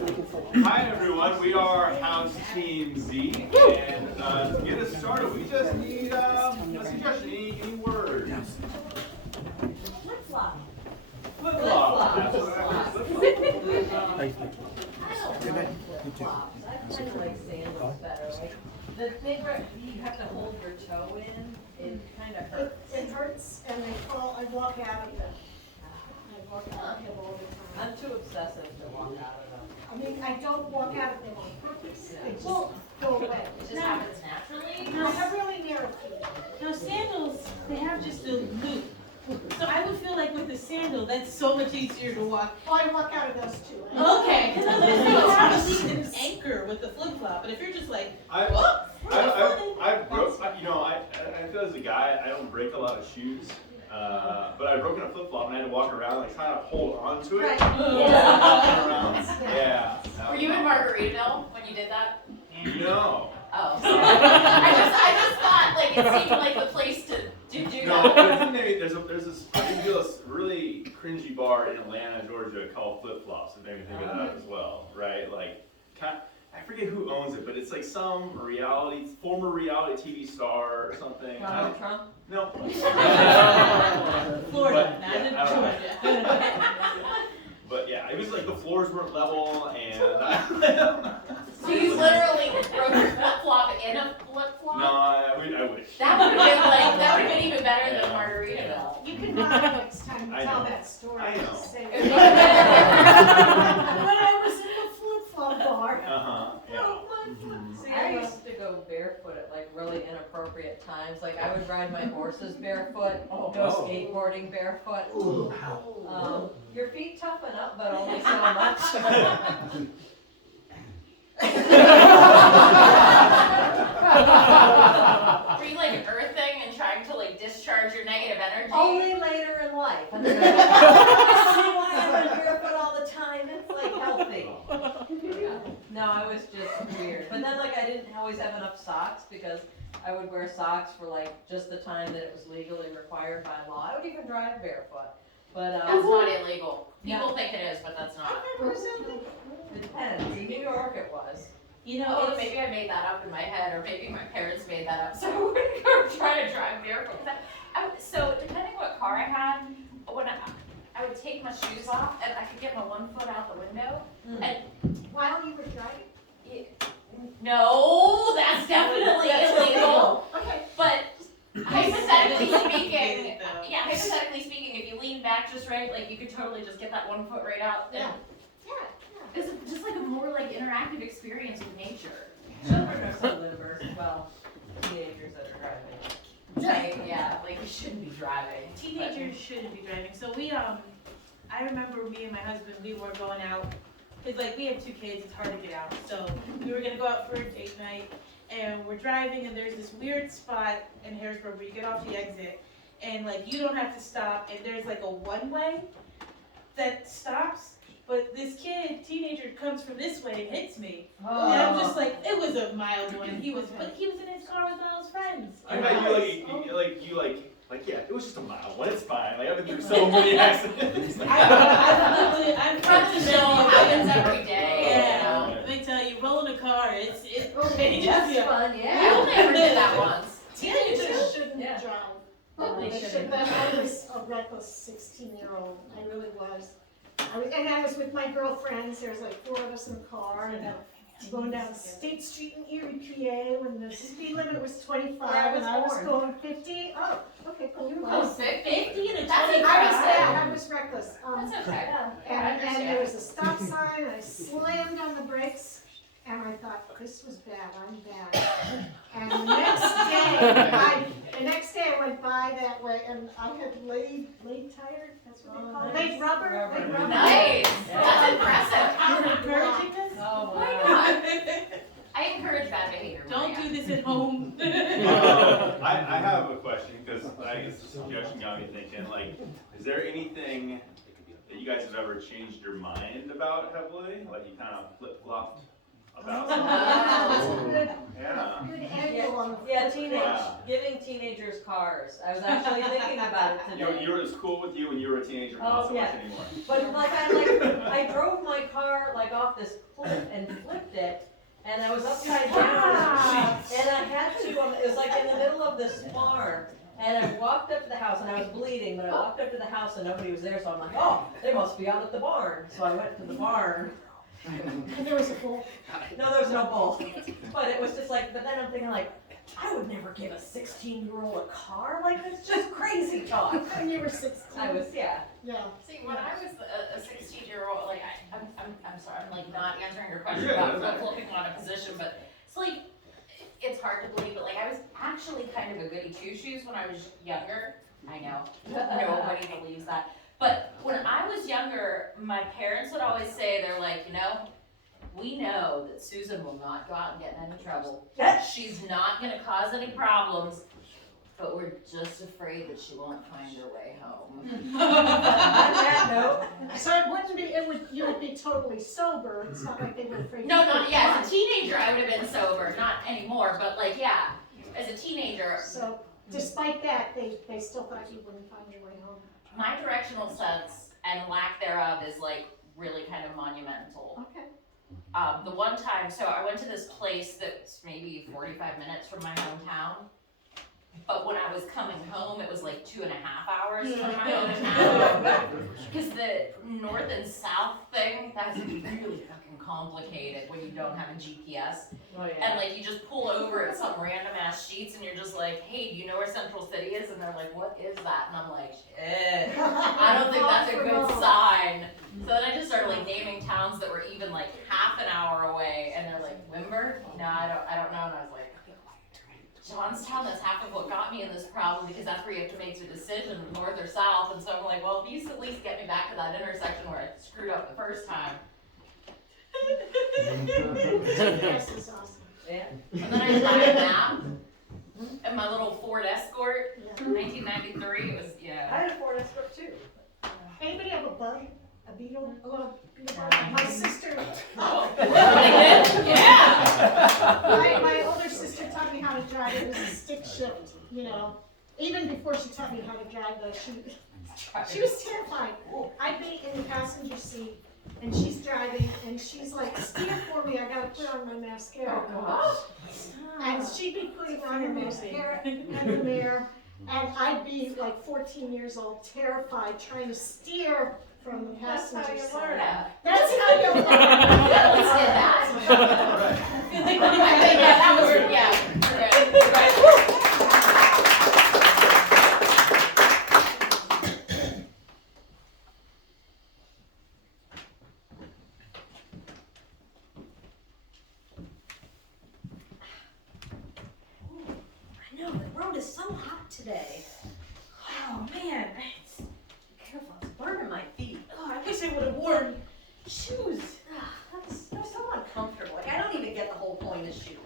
Hi everyone, we are House Team Z, and to get us started, we just need a suggestion. Any words? Flip-flop. Flip-flop. I don't like flip-flops. I kind of like sandals better. Like, the thing where you have to hold your toe in, it kind of hurts. It hurts, and they fall. I walk out of them. I walk out of them all the time. I'm too obsessive to walk out of them. I mean, I don't walk out of them on purpose. They just go away. It just happens naturally. I have really narrow feet. Now sandals, they have just a loop. So I would feel like with the sandal, that's so much easier to walk. Oh, I walk out of those too. Okay, because I was gonna say you have to leave an anchor with the flip flop, but if you're just like, I feel as a guy, I don't break a lot of shoes, but I've broken a flip flop and I had to walk around, like trying to hold on to it. Right. Yeah. Were you in Margaritaville when you did that? No. Oh, sorry. I just thought like it seemed like the place to do No, that. there's this ridiculous, really cringy bar in Atlanta, Georgia called Flip Flops. If maybe think of that as well, right? Like, I forget who owns it, but it's like some former reality TV star or something. Donald Trump? No. Florida, But, not yeah, in I don't know. Georgia. But yeah, it was like the floors weren't level, and So you literally broke your flip flop in a flip flop? no, I wish. That would have been even better than Margaritaville. You can buy it next time I you tell know. that story. I know. Say, It when would have I was in the flip-flop bar. Yeah. Oh, my flip. See, I used to go barefoot at like really inappropriate times. Like I would ride my horses barefoot, go skateboarding barefoot. Your feet toughen up, but only so much. Were you like earthing and trying to like discharge your negative energy? Only later in life. And then see why I run barefoot all the time? It's like healthy. Yeah. No, I was just weird. But then like I didn't always have enough socks because I would wear socks for like just the time that it was legally required by law. I would even drive barefoot. But That's not illegal. People think it is, but that's not. it depends. In New York it was. You know, Oh, it's, maybe I made that up in my head, or maybe my parents made that up, so I wouldn't go try to drive barefoot. So depending what car I had, when I would take my shoes off, and I could get my one foot out the window, and While you were driving? no, that's definitely illegal. Okay. But hypothetically speaking, though. hypothetically speaking, if you lean back just right, like you could totally just get that one foot right out. Yeah. It's just like a more like interactive experience with nature. Children are so liver. Well, teenagers that are driving. Right, yeah, like you shouldn't be driving. teenagers shouldn't be driving. So we, I remember me and my husband, we were going out. It's like we have 2 kids, it's hard to get out. So we were gonna go out for a date night, and we're driving, and there's this weird spot in Harrisburg where you get off the exit, and like you don't have to stop, and there's like a one-way that stops. But this teenager comes from this way and hits me. And I'm just like, it was a mild one. But he was in his car with all his friends. I bet yeah, it was just a mild one. It's fine. Like I've been through so many accidents. I'm Run from of the mill happens every day. Yeah, let me tell you, rolling a car, it's dangerous. That's Yeah. fun, I yeah. only ever did that once. Teenagers shouldn't Yeah. drive. They shouldn't. I was a reckless 16-year-old. I really was. I was with my girlfriends. There was like 4 of us in the car, and going down State Street in Erie, PA, when the speed limit was 25, and I was going 50. Oh, okay, cool. Oh, 50 and a I was reckless. That's okay. And there was a stop sign, and I slammed on the brakes, and I thought, this was bad, I'm bad. And the next day I went by that way, and I had laid tire, that's what they call it, laid rubber. Nice. Yeah. That's impressive. You're encouraging this? Oh, Why wow. not? I encourage bad behavior. Don't do this at home. I have a question because I guess the suggestion got me thinking. Like, is there anything that you guys have ever changed your mind about heavily? Like you kind of flip flopped about That's a something. good, Yeah. good angle on the. Yeah, Wow. giving teenagers cars. I was actually thinking about it today. You were as cool with you when you were a teenager, not Oh, so yeah. much anymore. But I drove my car like off this cliff and flipped it, and I was upside down, and I had to. It was like in the middle of this farm, and I walked up to the house, and I was bleeding, but I walked up to the house and nobody was there, so I'm like, oh, they must be out at the barn. So I went to the barn. And there was a bull. No, there was no bull, but it was just like. But then I'm thinking like, I would never give a 16-year-old a car. Like that's just crazy talk. And you were 16. I was, yeah. Yeah. See, when I was a 16-year-old, like, I'm sorry, I'm like not answering your question Yeah, about that's flipping on a position, but it's like, it's hard to believe, but like, I was actually kind of a goody two-shoes when I was younger. I know, nobody believes that. But when I was younger, my parents would always say, they're like, you know, we know that Susan will not go out and get in any trouble. She's not gonna cause any problems, but we're just afraid that she won't find her way home. On that note, So it wouldn't be, you would be totally sober. It's not like they were afraid. No, to not, take yeah, part. as a teenager, I would have been sober, not anymore, but like, yeah, as a teenager, So despite that, they still thought you wouldn't find your way home. my directional sense and lack thereof is like really kind of monumental. Okay. The one time, so I went to this place that's maybe 45 minutes from my hometown, but when I was coming home, it was like 2.5 hours from my hometown. Because the north and south thing, that's really fucking complicated when you don't have a GPS. oh And yeah. like you just pull over at some random ass sheets and you're just like, hey, do you know where Central City is? And they're like, what is that? And I'm like, shit. I don't think that's a good sign. So then I just started like naming towns that were even like half an hour away, and they're like, Wimber? No, I don't know. And I was like, Johnstown, that's half of what got me in this problem, because that's where you have to make the decision, north or south. And so I'm like, well, these at least get me back to that intersection where I screwed up the first time. GPS is awesome. Yeah. And then I had a map and my little Ford Escort, Yeah. 1993. It was, I yeah. had a Ford Escort too. Anybody have a bug? A beetle? A little beetle bug? My sister, Oh, yeah. my older sister taught me how to drive. It was a stick shift, you know. Even before she taught me how to drive, though, she was terrified. I'd be in the passenger seat, and she's driving, and she's like, steer for me, I gotta put on my mascara. And she'd be putting on her mascara in the mirror, and I'd be like 14 years old, terrified, trying to steer from the That's how passenger you side. learn. Yeah. That's how you learn. Let's get that. I think that was, yeah. Right. I know, the road is so hot today. Oh man, Be careful, it's burning my feet. I wish I would have worn shoes. They're so uncomfortable. Like, I don't even get the whole point of shoes.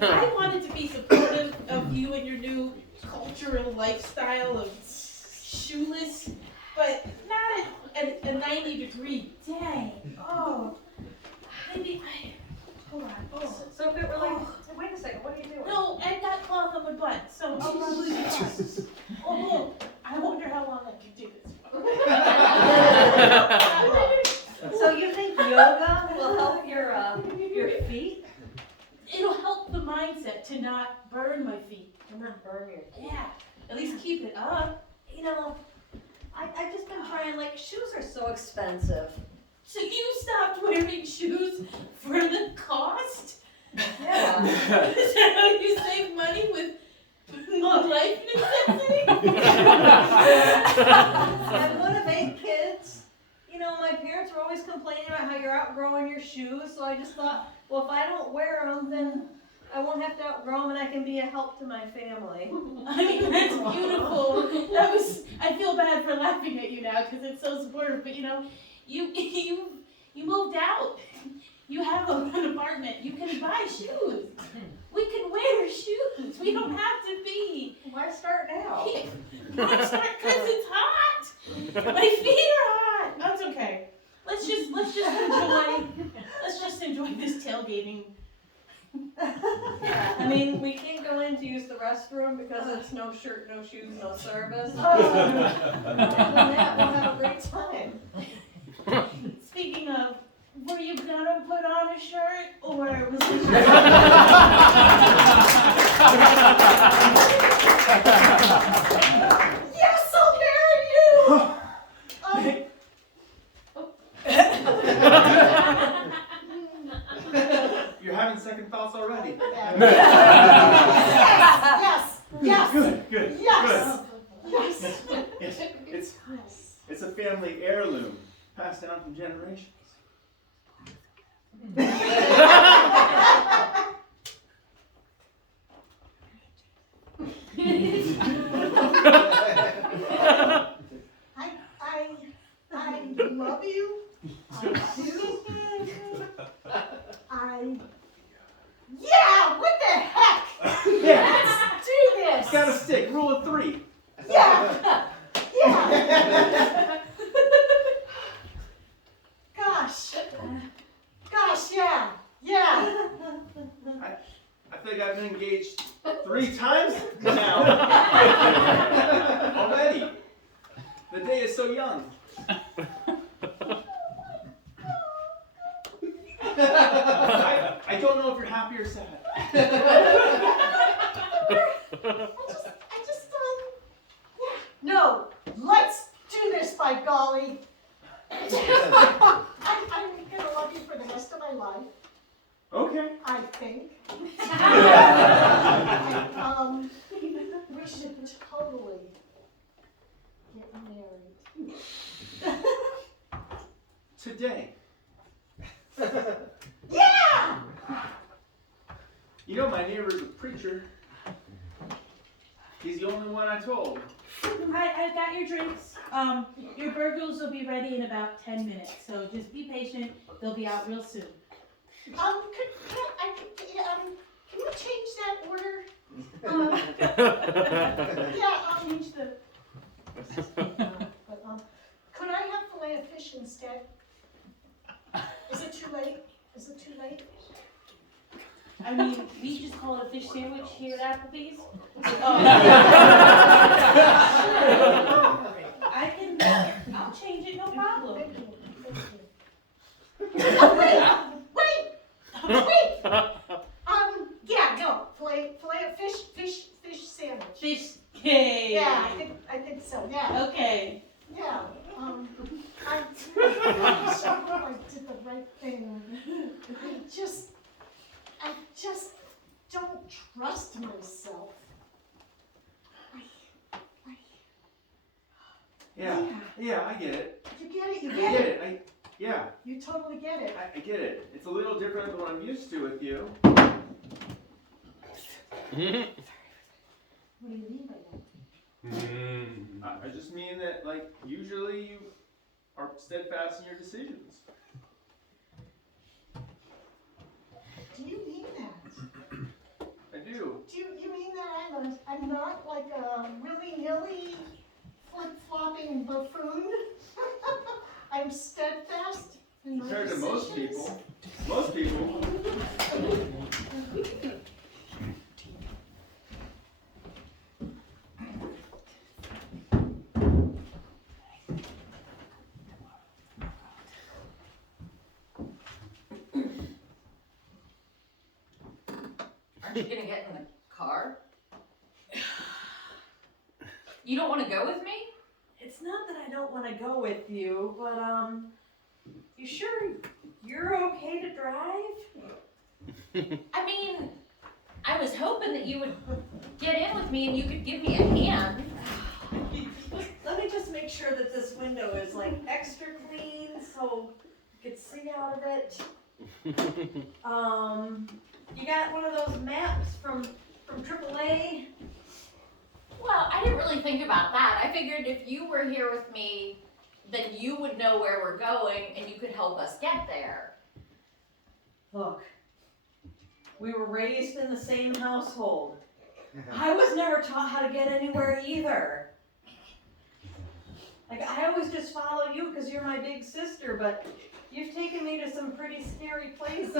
I wanted to be supportive of you and your new cultural lifestyle of shoeless, but not at a 90-degree day. Oh, maybe hold on. Oh. So if it really, wait a second, what are you doing? No, I got cloth on my butt, so I'll probably be fine. Oh, I wonder how long I can do this. So you think yoga will help your feet? It'll help the mindset to not burn my feet. And not burn your feet. Yeah, at least keep it up. You know, I've just been trying, like, shoes are so expensive. So you stopped wearing shoes for the cost? Yeah. Is that how you save money with life necessity? I'm one of 8 kids. You know, my parents were always complaining about how you're outgrowing your shoes, so I just thought, well, if I don't wear them, then I won't have to outgrow them and I can be a help to my family. I mean, that's beautiful. I feel bad for laughing at you now because it's so supportive, but you know, you moved out. You have an apartment. You can buy shoes. We can wear shoes. We don't have to be. Why start now? Why start? Because it's hot. My feet are hot. That's okay. let's just enjoy this tailgating. I mean, we can't go in to use the restroom because it's no shirt, no shoes, no service. Oh. Other than that, we'll have a great time. Speaking of, were you gonna put on a shirt or was it Yes, I'll marry you! You're having second thoughts already. Yes! Good, good, Yes! good. It's a family heirloom passed down from generations. I love you. I do. Yeah, what the heck? Yeah, Let's do this. it's gotta stick. Rule of 3. Yeah. Yeah. Gosh, yeah. Yeah. I think I've been engaged 3 times now. Already. The day is so young. I don't know if you're happy or sad. I just yeah. No, let's do this, by golly. I'm gonna love you for the rest of my life, Okay. I think. We should totally get married. Today. Yeah! You know my neighbor's a preacher. He's the only one I told. I've got your drinks. Your burgers will be ready in about 10 minutes, so just be patient. They'll be out real soon. Can we change that order? Change the. Could I have filet of fish instead? Is it too late? Is it too late? I mean, we just call it a fish sandwich here at Applebee's. I'll change it, no problem. Thank you. Wait! Yeah, no, filet of fish sandwich. Fish cake. Yeah, I think so, yeah. Okay. Yeah, I'm really sure I did the right thing. I just don't trust myself. Yeah, I get it. You get it, you I get get it. it. Yeah, You totally get it. I get it. It's a little different than what I'm used to with you. What do you mean by that? I just mean that, like, usually you are steadfast in your decisions. Do you mean that? I do. Do you mean that I'm not like a willy-nilly flip-flopping buffoon? I'm steadfast in my Compared to decisions? most people. Aren't you gonna get in the car? You don't wanna go with me? It's not that I don't want to go with you, but you sure you're okay to drive? I mean, I was hoping that you would get in with me and you could give me a hand. Let me just make sure that this window is like extra clean so you can see out of it. You got one of those maps from AAA? Well, I didn't really think about that. I figured if you were here with me, then you would know where we're going and you could help us get there. Look, we were raised in the same household. I was never taught how to get anywhere either. Like, I always just follow you because you're my big sister, but you've taken me to some pretty scary places.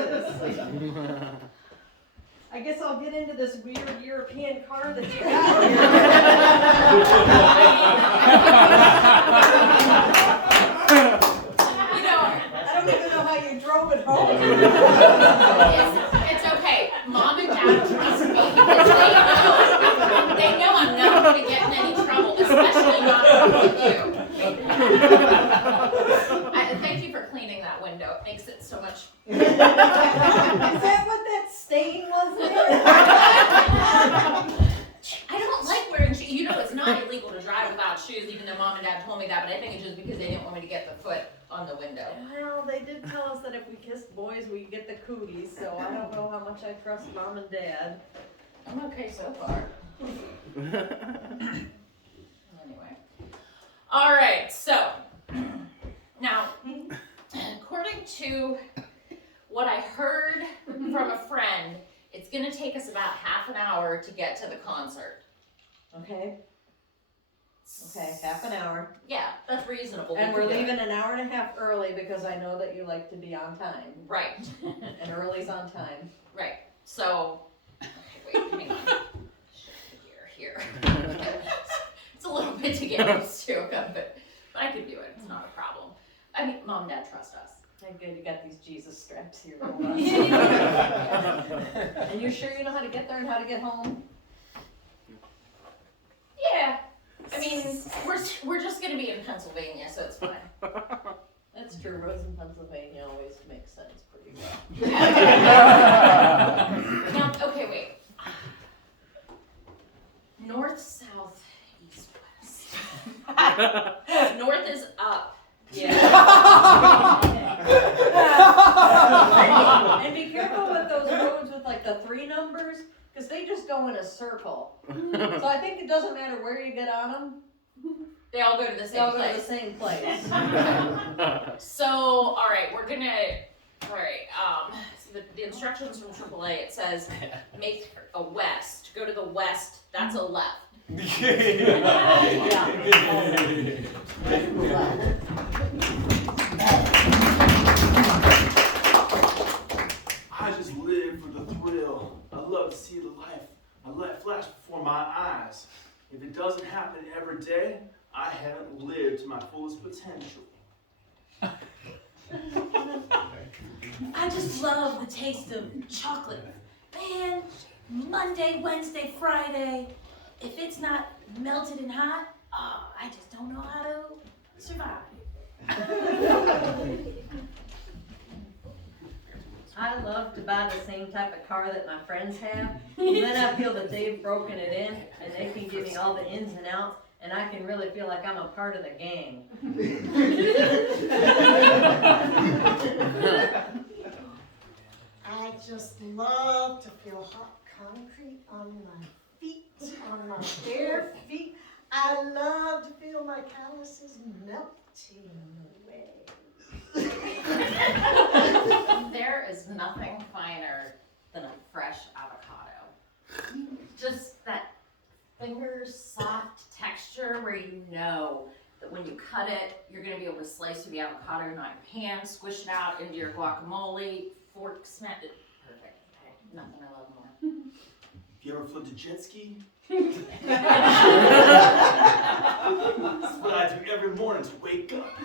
I guess I'll get into this weird European car that you have here. You know, I don't even know how you drove it home. it's okay. Mom and Dad trust me because they know I'm not going to get in any trouble, especially not with you. Thank you for cleaning that window. It makes it so much. Is that what that stain was there? I don't like wearing shoes. You know, it's not illegal to drive without shoes, even though Mom and Dad told me that. But I think it's just because they didn't want me to get the foot on the window. Well, they did tell us that if we kissed boys, we get the cooties, so I don't know how much I trust Mom and Dad. I'm okay so far. Anyway. All right, so now, according to what I heard from a friend, it's gonna take us about half an hour to get to the concert. Okay, half an hour. Yeah, that's reasonable. And We we're can do leaving it. an hour and a half early because I know that you like to be on time. Right, And early's on time. right. So, okay, wait, hang on. Shift the gear here. It's a little bit to get used to, but I can do it. It's not a problem. I mean, Mom and Dad trust us. Thank good you got these Jesus straps here. And you sure you know how to get there and how to get home? Yeah. I mean, we're just gonna be in Pennsylvania, so it's fine. That's true, roads in Pennsylvania always make sense pretty well. Now, okay, wait. North, south, east, west. North is up. Yeah. And be careful with those roads with like the 3 numbers, because they just go in a circle. So I think it doesn't matter where you get on them, They all go to the they same all go to the place. same place. So, all right, we're gonna. All right. So the instructions from AAA, it says make a west. Go to the west. That's a left. I just live for the thrill. I love to see the life flash before my eyes. If it doesn't happen every day, I haven't lived to my fullest potential. I just love the taste of chocolate. Man, Monday, Wednesday, Friday, if it's not melted and hot, oh, I just don't know how to survive. I love to buy the same type of car that my friends have, and then I feel that they've broken it in, and they can give me all the ins and outs, and I can really feel like I'm a part of the gang. I just love to feel hot concrete on my feet, on my bare feet. I love to feel my calluses melting away. There is nothing finer than a fresh avocado. Just that finger soft texture where you know that when you cut it, you're gonna be able to slice through the avocado, not your hand, squish it out into your guacamole, fork smash it. Perfect. Okay. Nothing I love more. You ever flipped a jet ski? That's what I do every morning to wake up.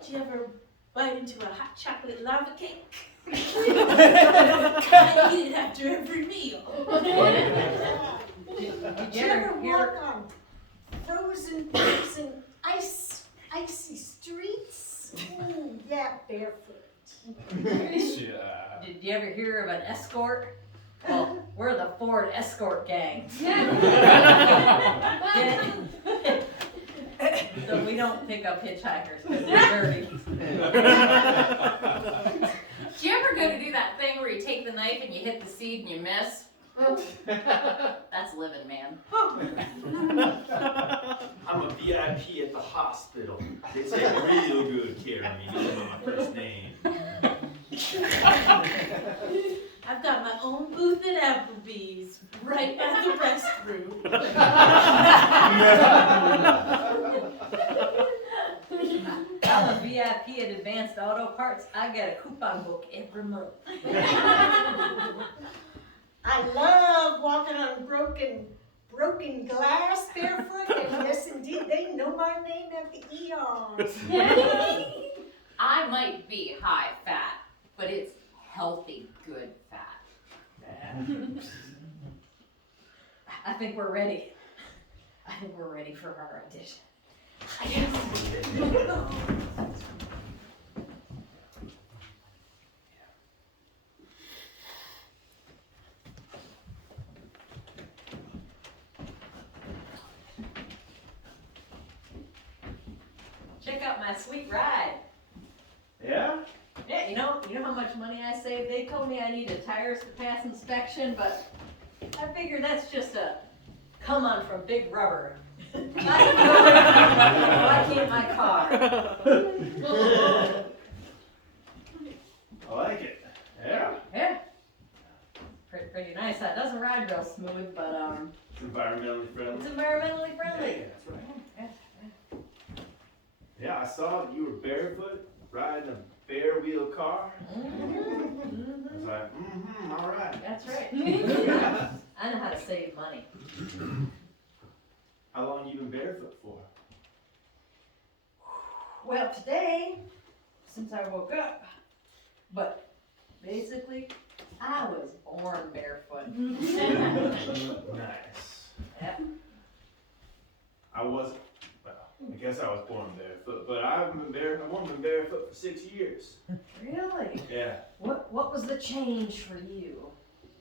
Did you ever bite into a hot chocolate lava cake? I eat it after every meal. Did you ever walk on frozen icy streets? Ooh, yeah, barefoot. Did you ever hear of an escort? Well, we're the Ford Escort gang. So we don't pick up hitchhikers because they're dirty. Do you ever go to do that thing where you take the knife and you hit the seed and you miss? That's living, man. I'm a VIP at the hospital. They take real good care of me. They know my first name. I I've got my own booth at Applebee's, right by the restroom. I'm a VIP at Advanced Auto Parts. I get a coupon book every month. I love walking on broken glass barefoot, and yes, indeed, they know my name at the ER. I might be high fat, but it's healthy, good fat. I think we're ready. I think we're ready for our audition. Check out my sweet ride. Yeah? Yeah, you know how much money I saved? They told me I needed tires to pass inspection, but I figure that's just a come on from Big Rubber. Why can't my car? I like it. Yeah. Yeah. Pretty nice. It doesn't ride real smooth, but It's environmentally friendly. it's environmentally friendly. Yeah, that's right. Yeah, I saw that you were barefoot riding a bare wheel car. I was like, all right. That's right. I know how to save money. How long you been barefoot for? Well, today, since I woke up, but basically, I was born barefoot. Nice. Yep. I wasn't. Well, I guess I was born barefoot, but I haven't been barefoot. I've only been barefoot for 6 years. Really? Yeah. What was the change for you?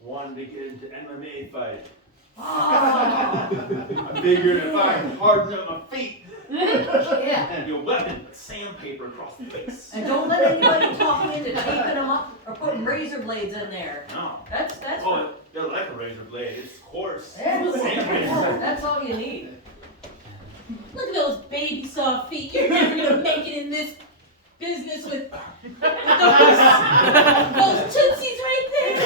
Wanted to get into MMA fighting. Oh, I figured if I harden up my feet, yeah. and be a weapon with sandpaper across the face. And don't let anybody talk you into taping them up or putting razor blades in there. No. That's Oh, they're like a razor blade. It's coarse. that's, Sandpaper. that's all you need. Look at those baby soft feet. You're never gonna make it in this business with those tootsies right there.